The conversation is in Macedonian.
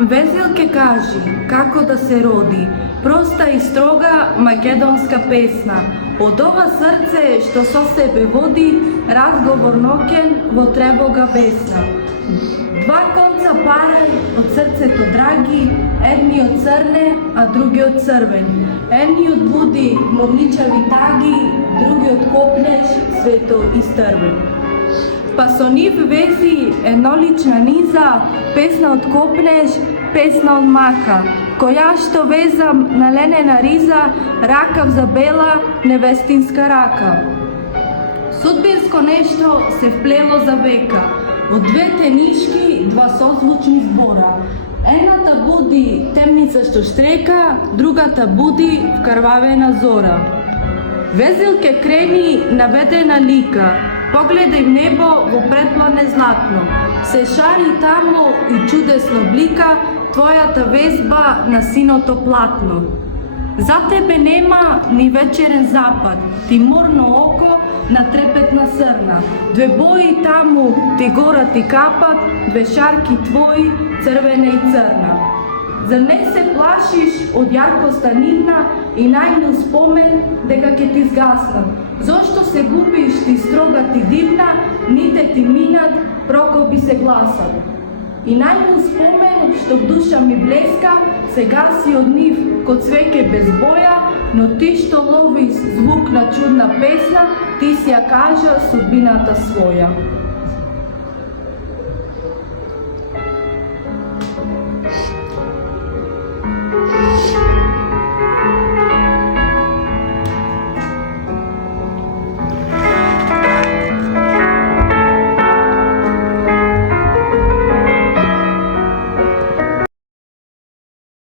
Везилке кажи како да се роди, проста и строга македонска песна. Од ова срце што со себе води, разговор ноќен во тревога бесна. Два конца парај од срцето драги, едниот црне, а другиот црвен. Едниот буди момничави таги, другиот копнеш свето истрвен. Па со нив вези еднолична низа, песна од копнеш, песна од мака, која што везам на ленена риза, ракав за бела невестинска рака. Судбинско нешто се вплело за века, од двете нишки два созвучни збора. Едната буди темница што штрека, другата буди вкрвавена зора. Везилке крени наведена лика, погледај в небо во предплане златно, се шари таму и чудесно блика твојата везба на синото платно. За тебе нема ни вечерен запад, ти морно око на трепетна срна. Две бои таму ти горат и капат, две шарки твои, црвена и црна. Зар не се плашиш од јаркоста нивна и најмил спомен дека ќе ти згаснат? Зошто се губиш ти строга ти дивна, ните ти минат, проколби се гласат? И најмил спомен што в душа ми блеска, се гаси од нив ко цвеќе без боја, но ти што ловиш звук на чудна песна, ти си ја кажа судбината своја.